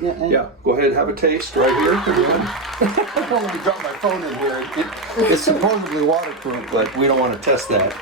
Yeah, go ahead, have a taste right here. Let me drop my phone in here. It's supposedly waterproof, but we don't want to test that.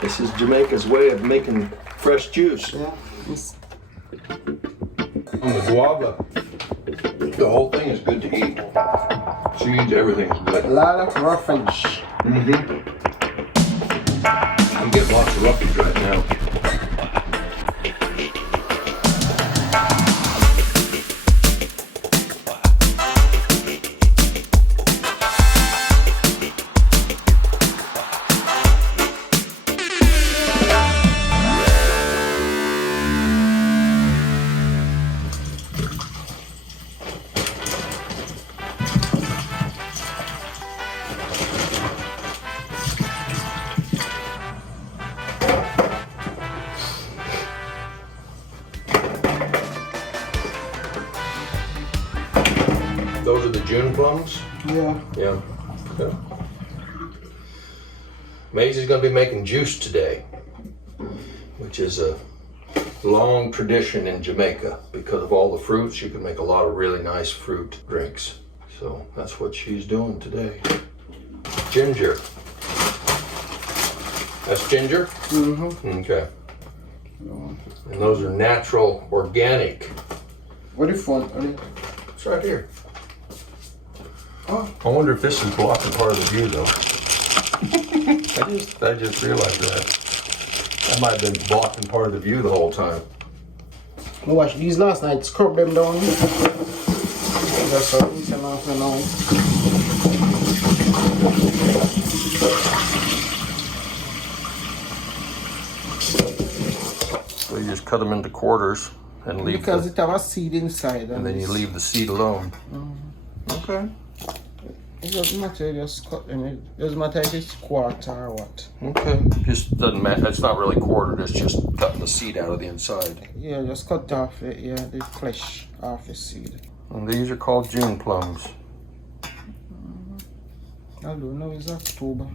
This is Jamaica's way of making fresh juice. Yeah. On the guava, the whole thing is good to eat. Seeds, everything is A good. lot of roughage. Mm-hmm. I'm getting lots of roughage right now. Those are the June plums? Yeah. Yeah. Okay. Maisie's going to be making juice today, which is a long tradition in Jamaica. Because of all the fruits, you can make a lot of really nice fruit drinks. So that's what she's doing today. Ginger. That's ginger? Mm-hmm. Okay. And those are natural, organic. What if one? It's right here. Oh, I wonder if this is blocking part of the view, though. I just realized that. That might have been blocking part of the view the whole time. I watched these last night. Scrub them down. That's all. Rinse them off and on. So you just cut them into quarters and leave Because it have a seed inside. and then you leave the seed alone. Okay. It doesn't matter, just cut them. It doesn't matter if it's quarter or what. Okay. Just doesn't matter. It's not really quartered. It's just cutting the seed out of the inside. Yeah, just cut off it. Yeah, the flesh off the seed. And these are called June plums. I don't know, it's October.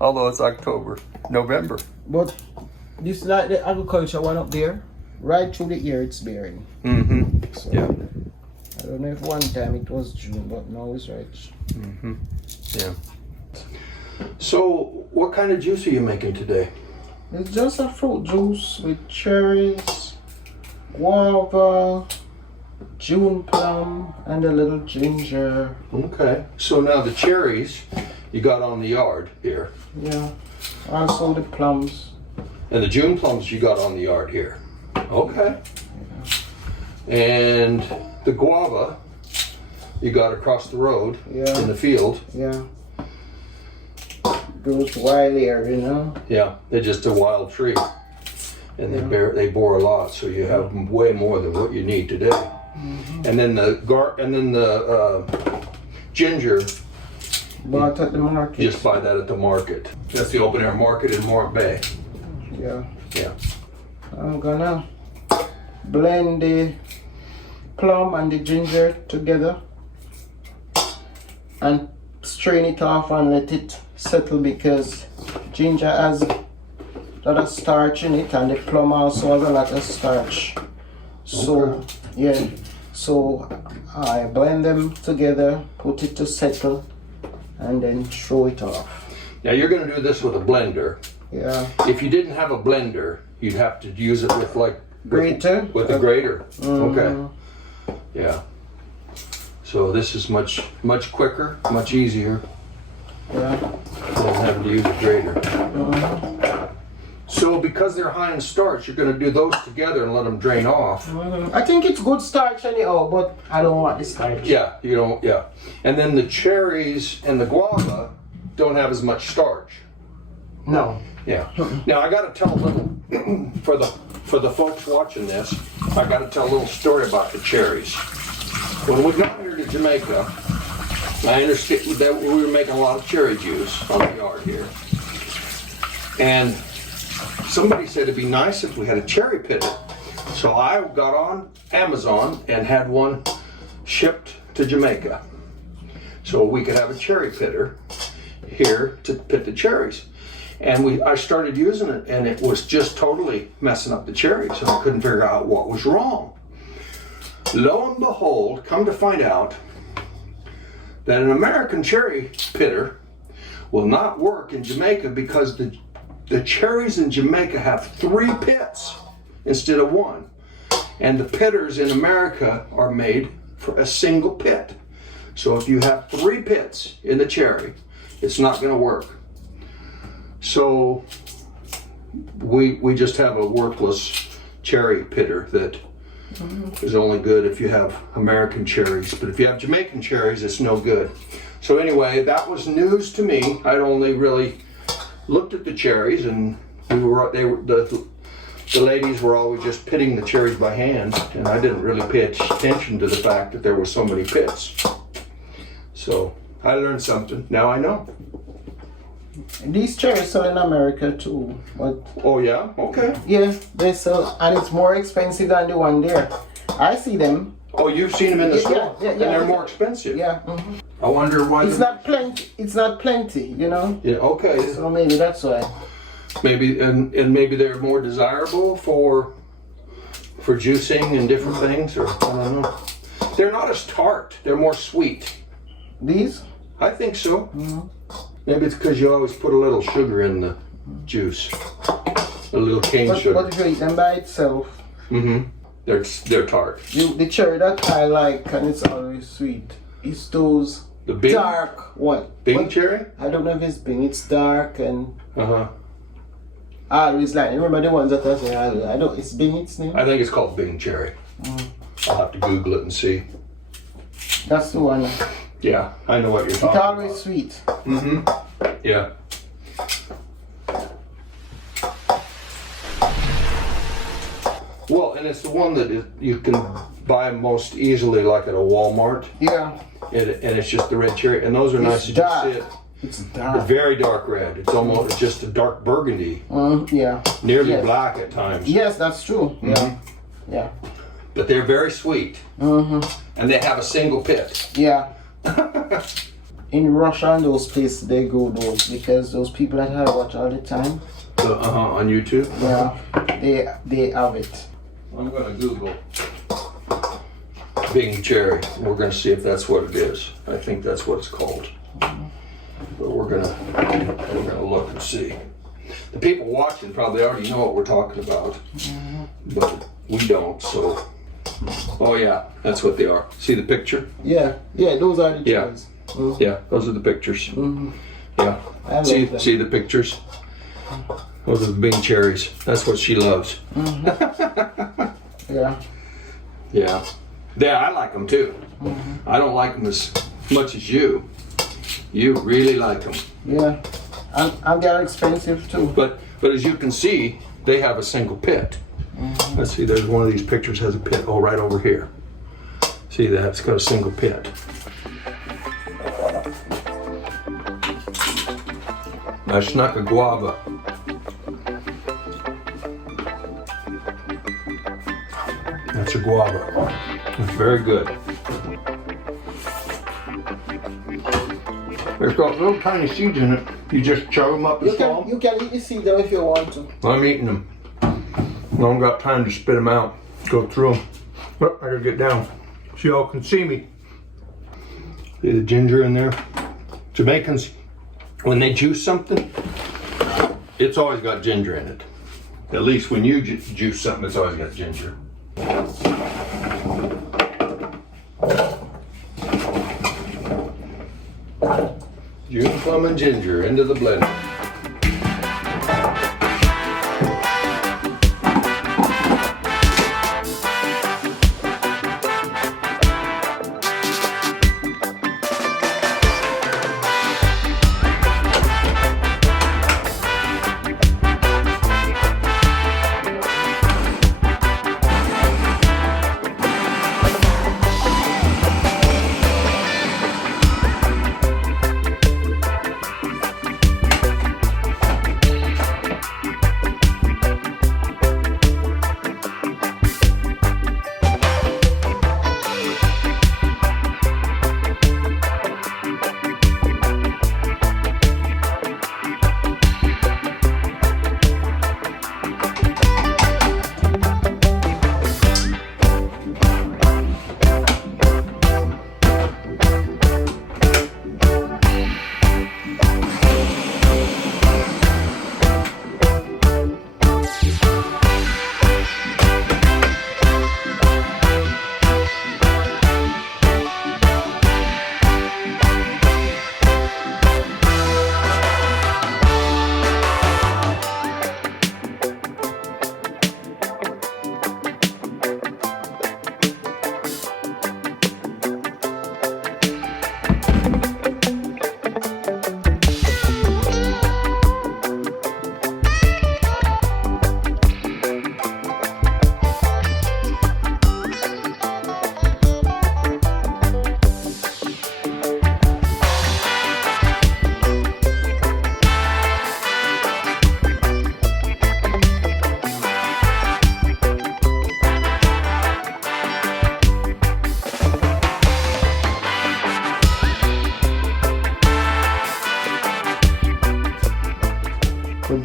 Although it's October, November. But this like the agriculture one up there, right through the year it's bearing. Mm-hmm. So, Yeah. I don't know if one time it was June, but now it's right. Mm-hmm. Yeah. So, what kind of juice are you making today? It's just a fruit juice with cherries, guava, June plum, and a little ginger. Okay. So now the cherries you got on the yard here, Yeah. Also the plums. and the June plums you got on the yard here. Okay. And the guava you got across the road Yeah. in the field. Yeah. Goes wild here, you know. Yeah, they're just a wild tree, and they bore a lot, so you have way more than what you need today. Mm-hmm. And then the ginger, Bought at the market. just buy that at the market. That's the open air market in Morant Bay. Yeah. Yeah. I'm gonna blend the plum and the ginger together and strain it off and let it settle, because ginger has a lot of starch in it and the plum also has a lot of starch. So yeah, so I blend them together, put it to settle, and then throw it off. Now you're going to do this with a blender. Yeah. If you didn't have a blender, you'd have to use it with Grater? with a grater. Mhm. Okay. Yeah. So this is much quicker, much easier Yeah. than having to use a grater. Mhm. So because they're high in starch, you're going to do those together and let them drain off. I think it's good starch anyhow, but I don't want the starch. Yeah, you don't. Yeah, and then the cherries and the guava don't have as much starch. No. Yeah. Now I got to tell a little for the folks watching this. I got to tell a little story about the cherries. When we got here to Jamaica, I understood that we were making a lot of cherry juice on the yard here, and somebody said it'd be nice if we had a cherry pitter. So I got on Amazon and had one shipped to Jamaica, so we could have a cherry pitter here to pit the cherries. And I started using it, and it was just totally messing up the cherries, and I couldn't figure out what was wrong. Lo and behold, come to find out that an American cherry pitter will not work in Jamaica because the cherries in Jamaica have 3 pits instead of 1. And the pitters in America are made for a single pit. So if you have 3 pits in the cherry, it's not going to work. So we just have a worthless cherry pitter that is only good if you have American cherries. But if you have Jamaican cherries, it's no good. So anyway, that was news to me. I'd only really looked at the cherries, and the ladies were always just pitting the cherries by hand, and I didn't really pay attention to the fact that there were so many pits. So I learned something. Now I know. These cherries sell in America too. But Oh yeah? Okay. yeah, they sell, and it's more expensive than the one there. I see them. Oh, you've seen them in the Yeah, store? yeah, And yeah. they're more expensive. Yeah. I wonder why. It's not plenty. It's not plenty, you know. Yeah, okay. So maybe that's why. Maybe and maybe they're more desirable for juicing and different things, or I don't know. They're not as tart. They're more sweet. These? I think so. Maybe it's because you always put a little sugar in the juice, a little cane sugar. But if you eat them by itself, They're tart. the cherry that I like, and it's always sweet, is those The Bing? dark one. Bing cherry? I don't know if it's Bing. It's dark and Uh-huh. I always like. Remember the ones that I say I don't. It's Bing. Its name. I think it's called Bing cherry. I'll have to Google it and see. That's the one. It's Yeah, I know what you're talking about. always sweet. Yeah. Well, and it's the one that you can buy most easily, like at a Walmart, Yeah. and it's just the red cherry, and those are nice to dark. just sit. It's They're dark. very dark red. It's almost just a dark burgundy, Yeah. nearly Yes. black at times. Yes, that's true. Yeah. Yeah. But they're very sweet, and they have a single pit. Yeah. In Russia and those places, they go those because those people that I watch all the time, On YouTube. yeah, they have it. I'm going to Google Bing cherry. We're going to see if that's what it is. I think that's what it's called. But we're gonna look and see. The people watching probably already know what we're talking about, but we don't. So, oh yeah, that's what they are. See the picture? Yeah. Yeah. Those are the Yeah. cherries. Yeah, those are the pictures. Yeah. I love See, them. see the pictures? Those are the Bing cherries. That's what she loves. Yeah. Yeah. Yeah, I like them too. I don't like them as much as you. You really like them. Yeah. And they're expensive too. But as you can see, they have a single pit. Let's see, there's one of these pictures has a pit. Oh, right over here. See that? It's got a single pit. I snuck a guava. That's a guava. It's very good. It's got little tiny seeds in it. You just chug them up and swallow them. You can eat the seeds though if you want to. I'm eating them. I don't got time to spit them out. Go through them. Oh, I gotta get down so y'all can see me. See the ginger in there? Jamaicans, when they juice something, it's always got ginger in it. At least when you juice something, it's always got ginger. June Plum and Ginger into the blender.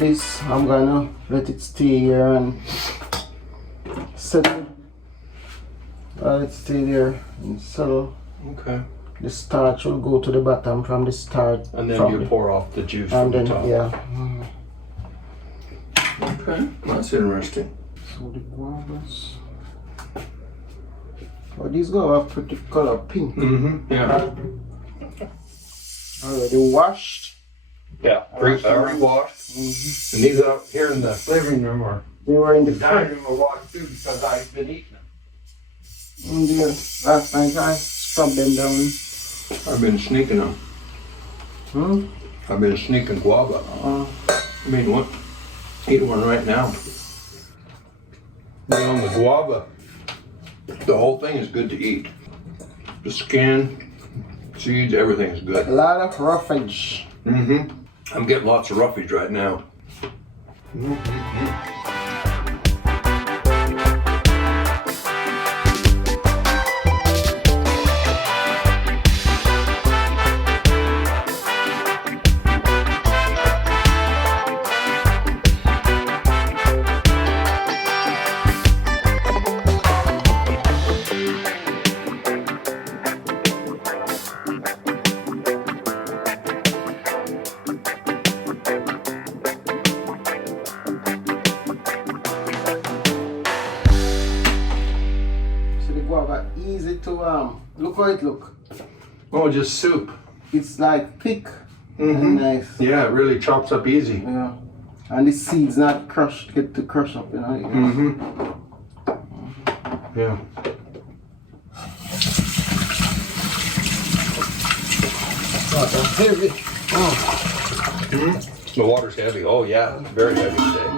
this, I'm gonna let it stay here and settle. Let it stay there and settle. Okay. The starch will go to the bottom from the start. And then you pour off the juice from and then, the top. yeah. Okay, that's interesting. So the guavas. Oh, these guavas are pretty color pink. Mm-hmm. Yeah. Already washed. Yeah. Already washed. Mm-hmm. And these out here in the living room or They were in the dining fridge. room are washed too because I've been eating them. Last night I scrubbed them down. I've been sneaking them. I've been sneaking guava. I mean, what? Eat one right now. You know, the guava, the whole thing is good to eat. The skin, seeds, everything is A good. lot of roughage. Mm-hmm. I'm getting lots of roughage right now. So the guava easy to look how it look. Oh, just soup. It's like thick and nice. Yeah, it really chops up easy. Yeah. And the seeds not crushed, get to crush up, you know. Yeah. Heavy. The water's heavy. Oh yeah, very heavy today.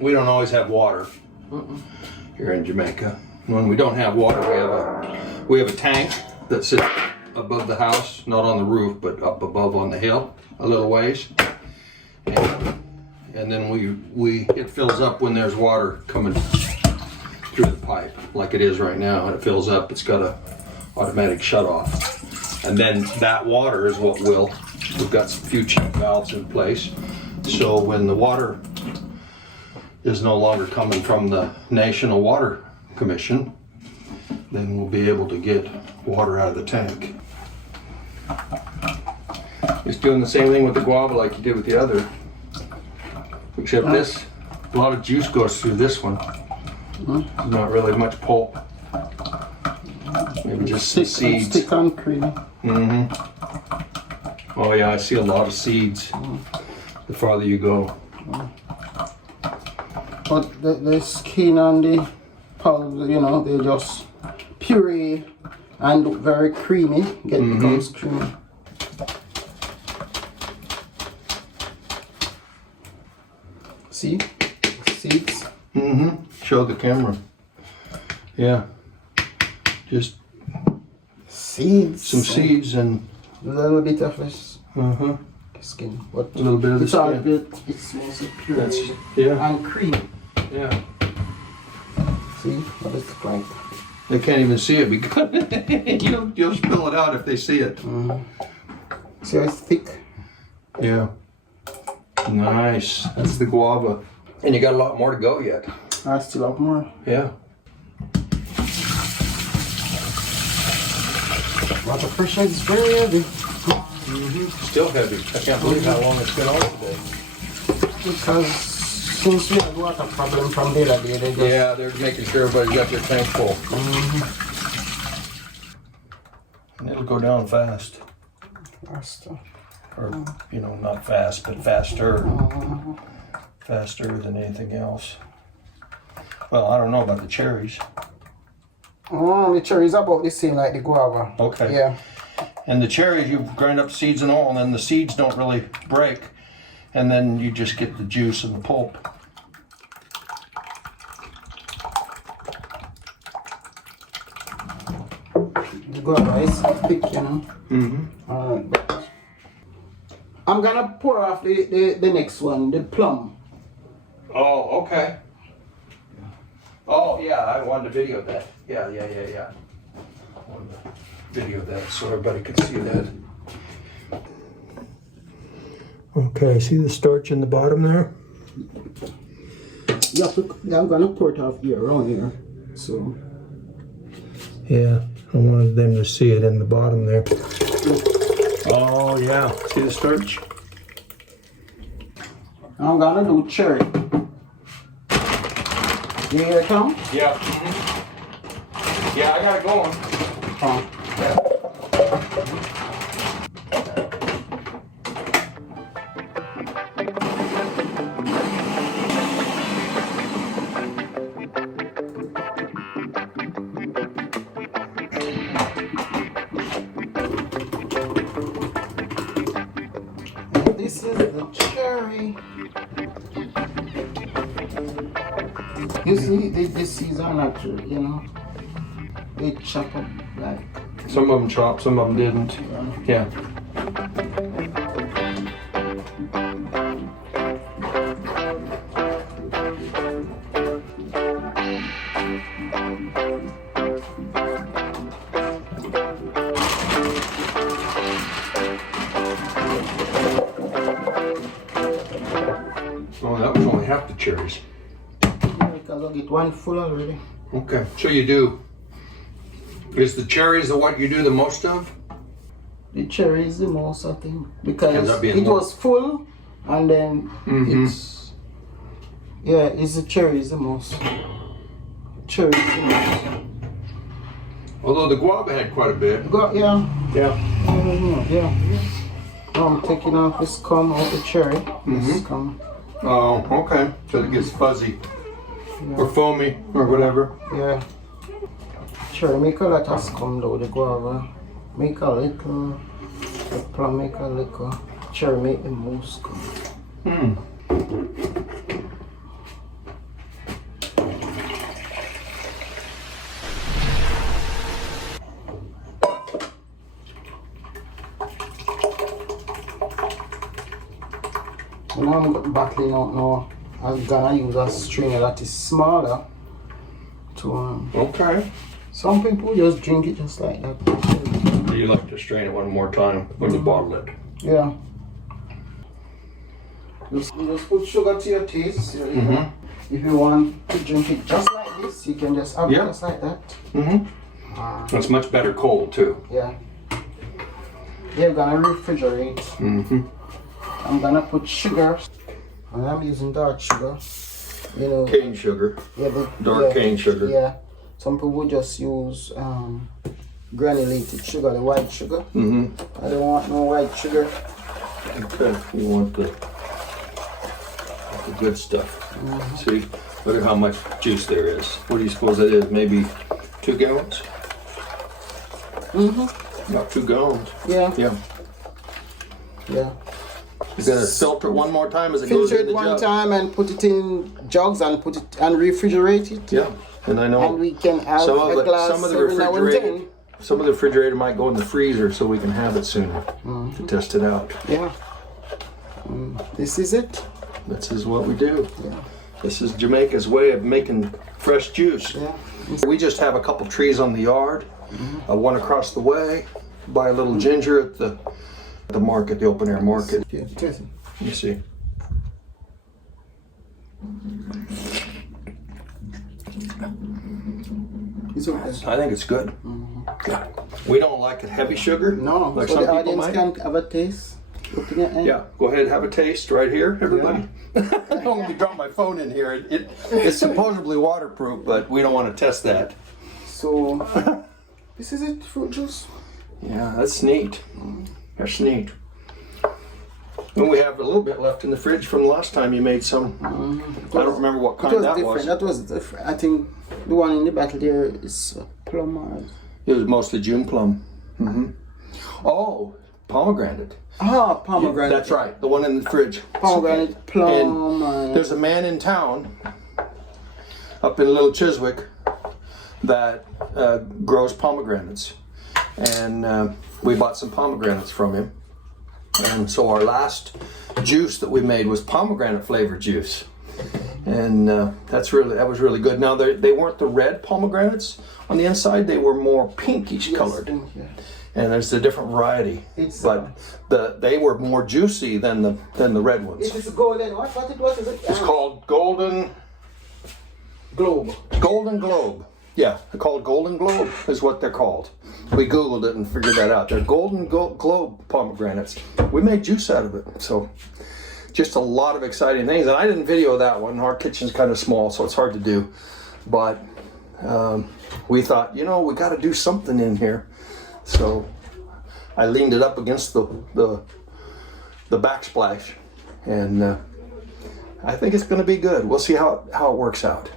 We don't always have water here in Jamaica. When we don't have water, we have a tank that sits above the house, not on the roof, but up above on the hill a little ways. And then it fills up when there's water coming through the pipe, like it is right now. And it fills up. It's got a automatic shut off. And then that water is what we've got a few check valves in place. So when the water is no longer coming from the National Water Commission, then we'll be able to get water out of the tank. Just doing the same thing with the guava like you did with the other. Except this, a lot of juice goes through this one. There's not really much pulp. Maybe just some seeds. Thick and creamy. Oh yeah, I see a lot of seeds the farther you go. But the skin and the pulp, you know, they just puree and very creamy. Becomes creamy. See? Seeds. Show the camera. Yeah. Just Seeds. some seeds and A little bit of this a skin. But little bit of the it's all skin. good. It's mostly pure That's yeah, and creamy. yeah. See what it looks like. They can't even see it because you'll spill it out if they see it. See how it's thick? Yeah. Nice. That's the guava. And you got a lot more to go yet. I still have more. Yeah. Water pressure is very heavy. Still heavy. I can't believe how long it's been on today. Because since we had water problem from the other day, they just Yeah, they're making sure everybody's got their tank full. And it'll go down fast. faster. Or, not fast, but faster. Faster than anything else. Well, I don't know about the cherries. The cherry is about the same like the guava. Okay. Yeah. And the cherries, you grind up seeds and all, and then the seeds don't really break. And then you just get the juice and the pulp. The guava is thick, you know. But I'm gonna pour off the next one, the plum. Oh, okay. Oh, yeah, I wanted to video that. Yeah. I wanted to video that so everybody could see that. Okay, see the starch in the bottom there? Yeah, I'm gonna pour it off here, around here. So. Yeah, I wanted them to see it in the bottom there. Oh yeah, see the starch? I'm gonna do cherry. You hear it, Tom? Yeah. Yeah, I got it going. Yeah. This is the cherry. You see, these seeds are natural, you know. They chop up like. Some of them chopped, some of them didn't. Yeah. Oh, that was only half the cherries. Yeah, because I get one full already. Okay, so you do. Is the cherries the what you do the most of? The cherry is the most, I think, Ends because up being it more. was full, and then it's the cherry is the most. Cherry is the most. Although the guava had quite a bit. Yeah. Yeah. Now I'm taking off the scum out the cherry. The scum. Oh, okay. So it gets fuzzy or foamy or whatever. Yeah. Cherry make a lot of scum though. The guava make a little. The plum make a little. Cherry make the most scum. When I'm battling out now, I'm gonna use a strainer that is smaller to Okay. some people just drink it just like that. You like to strain it one more time when you bottle it. Yeah. You just put sugar to your taste. If you want to drink it just like this, you can just have it just like that. It's much better cold too. Yeah. You're gonna refrigerate. I'm gonna put sugar, and I'm using dark sugar. You know, Cane sugar. yeah, Dark cane sugar. Yeah, some people just use granulated sugar, the white sugar. I don't want no white sugar. Okay. You want the good stuff. See, look at how much juice there is. What do you suppose that is? Maybe 2 gallons? About 2 gallons. Yeah. Yeah. Yeah. You're gonna filter it one more time as it goes Filter in it the one jug. time and put it in jugs and put it and refrigerate it. Yeah, and I know And we can have some of a glass some of the every now and refrigerated, then. some of the refrigerator might go in the freezer so we can have it sooner to test it out. Yeah. This is it. This is what we do. Yeah. This is Jamaica's way of making fresh juice. Yeah. We just have a couple trees on the yard, one across the way. Buy a little ginger at the market, the open air market. Yeah. Taste it. You see. It's okay. I think it's good. Yeah. We don't like it heavy sugar. No, like so some the people audience might. can have a taste. Looking at it. Yeah, go ahead and have a taste right here, everybody. I'm going to be dropping my phone in here. It's supposedly waterproof, but we don't want to test that. So, this is it, fruit juice. Yeah, that's neat. That's neat. And we have a little bit left in the fridge from the last time you made some. I don't remember what It kind was that different. was. That was different. I think the one in the bottle there is plum or... It was mostly June Plum. Oh, pomegranate. Ah, pomegranate. That's right, the one in the fridge. Pomegranate, plum, and... There's a man in town up in Little Chiswick that grows pomegranates, and we bought some pomegranates from him. And so our last juice that we made was pomegranate flavored juice, and that was really good. Now they weren't the red pomegranates on the inside; they were more pinkish colored. Yeah. and there's a different variety. It's, but they were more juicy than the red ones. It is golden. What is it? It's called Golden Globe. Golden Globe. Yeah, they're called Golden Globe is what they're called. We Googled it and figured that out. They're Golden Globe pomegranates. We made juice out of it. So just a lot of exciting things. And I didn't video that one. Our kitchen's kind of small, so it's hard to do. But we thought, you know, we got to do something in here. So I leaned it up against the backsplash. And I think it's going to be good. We'll see how it works out.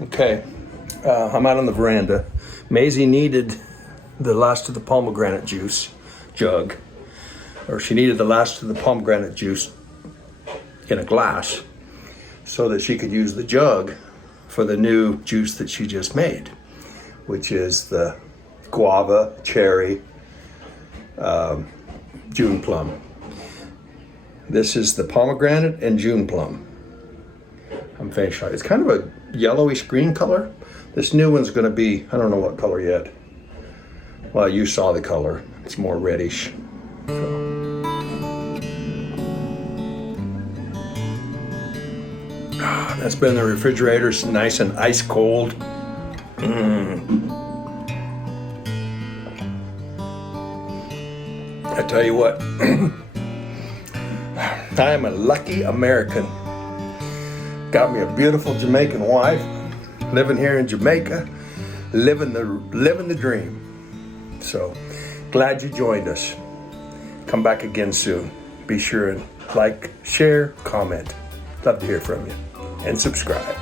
Okay. I'm out on the veranda. Maisie needed the last of the pomegranate juice jug, or she needed the last of the pomegranate juice in a glass so that she could use the jug for the new juice that she just made, which is the guava, cherry, June plum. This is the pomegranate and June plum. I'm finished. It's kind of a yellowish green color. This new one's going to be, I don't know what color yet. Well, you saw the color. It's more reddish. That's been in the refrigerator. It's nice and ice cold. I tell you what, I am a lucky American. Got me a beautiful Jamaican wife, living here in Jamaica, living the dream. So glad you joined us. Come back again soon. Be sure and like, share, comment. Love to hear from you. And subscribe.